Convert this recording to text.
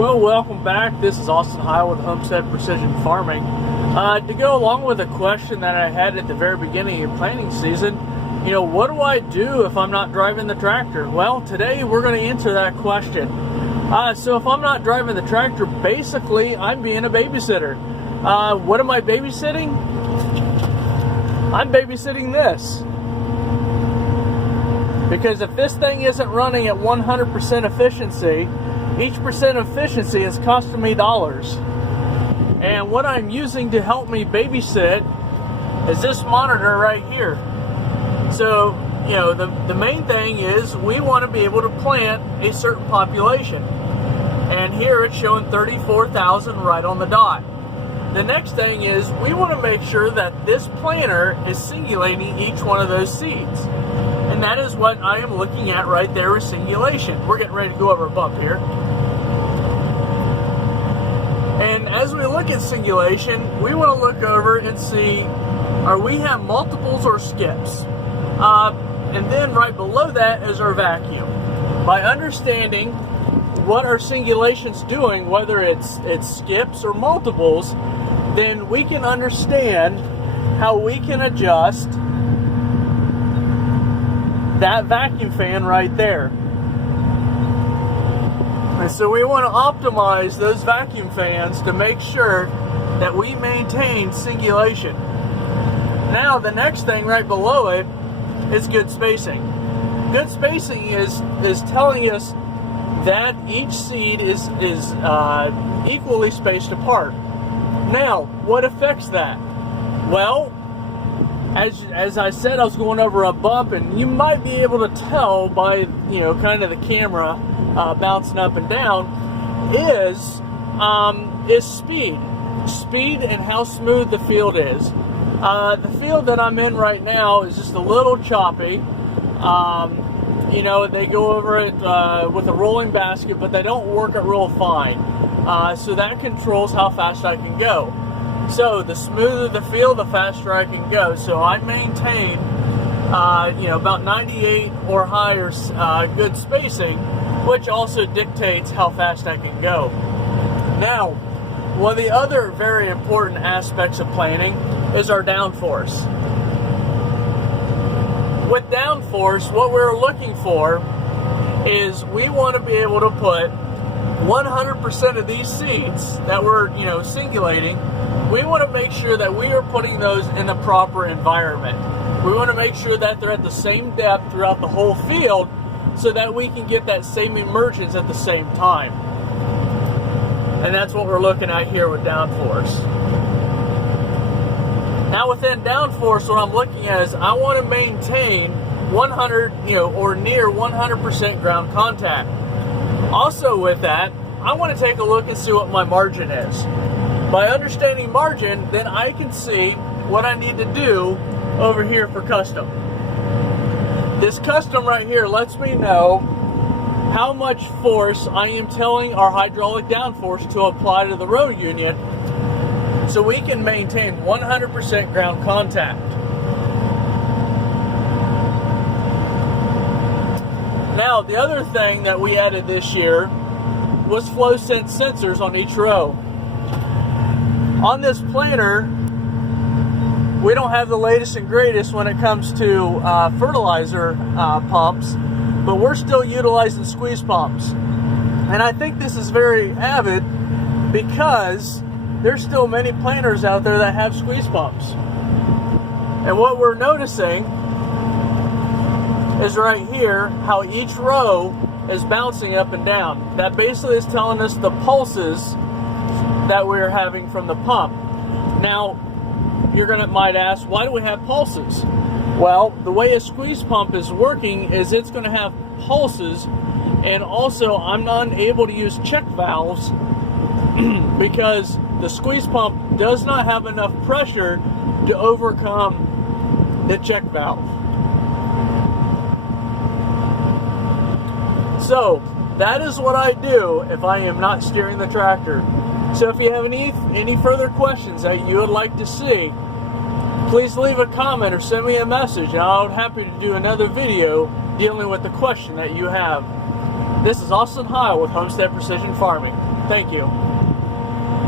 Well, welcome back. This is Austin Heil with Homestead Precision Farming. To go along with a question that I had at the very beginning of planting season, what do I do if I'm not driving the tractor? Well, today we're going to answer that question. So if I'm not driving the tractor, basically I'm being a babysitter. What am I babysitting? I'm babysitting this. Because if this thing isn't running at 100% efficiency, each percent efficiency is costing me dollars. And what I'm using to help me babysit is this monitor right here. So, the main thing is we want to be able to plant a certain population. And here it's showing 34,000 right on the dot. The next thing is we want to make sure that this planter is singulating each one of those seeds. And that is what I am looking at right there with singulation. We're getting ready to go over a bump here. And as we look at singulation, we want to look over and see, we have multiples or skips? And then right below that is our vacuum. By understanding what our singulation's doing, whether it's skips or multiples, then we can understand how we can adjust that vacuum fan right there. And so we want to optimize those vacuum fans to make sure that we maintain singulation. Now the next thing right below it is good spacing. Good spacing is telling us that each seed is equally spaced apart. Now, what affects that? Well, as I said, I was going over a bump, and you might be able to tell by kind of the camera bouncing up and down is speed and how smooth the field is. The field that I'm in right now is just a little choppy. They go over it with a rolling basket, but they don't work it real fine. So that controls how fast I can go. So the smoother the field, the faster I can go. So I maintain, about 98 or higher good spacing, which also dictates how fast I can go. Now, one of the other very important aspects of planting is our downforce. With downforce, what we're looking for is we want to be able to put 100% of these seeds that we're singulating. We want to make sure that we are putting those in the proper environment. We want to make sure that they're at the same depth throughout the whole field so that we can get that same emergence at the same time. And that's what we're looking at here with downforce. Now within downforce, what I'm looking at is I want to maintain 100, or near 100% ground contact. Also with that, I want to take a look and see what my margin is. By understanding margin, then I can see what I need to do over here for custom. This custom right here lets me know how much force I am telling our hydraulic downforce to apply to the row unit so we can maintain 100% ground contact. Now, the other thing that we added this year was flow sense sensors on each row. On this planter, we don't have the latest and greatest when it comes to fertilizer pumps, but we're still utilizing squeeze pumps. And I think this is very avid because there's still many planters out there that have squeeze pumps. And what we're noticing is right here how each row is bouncing up and down. That basically is telling us the pulses that we're having from the pump. Now, might ask, why do we have pulses? Well, the way a squeeze pump is working is it's going to have pulses, and also I'm not able to use check valves because the squeeze pump does not have enough pressure to overcome the check valve. So that is what I do if I am not steering the tractor. So if you have any further questions that you would like to see, please leave a comment or send me a message, and I'll be happy to do another video dealing with the question that you have. This is Austin Heil with Homestead Precision Farming. Thank you.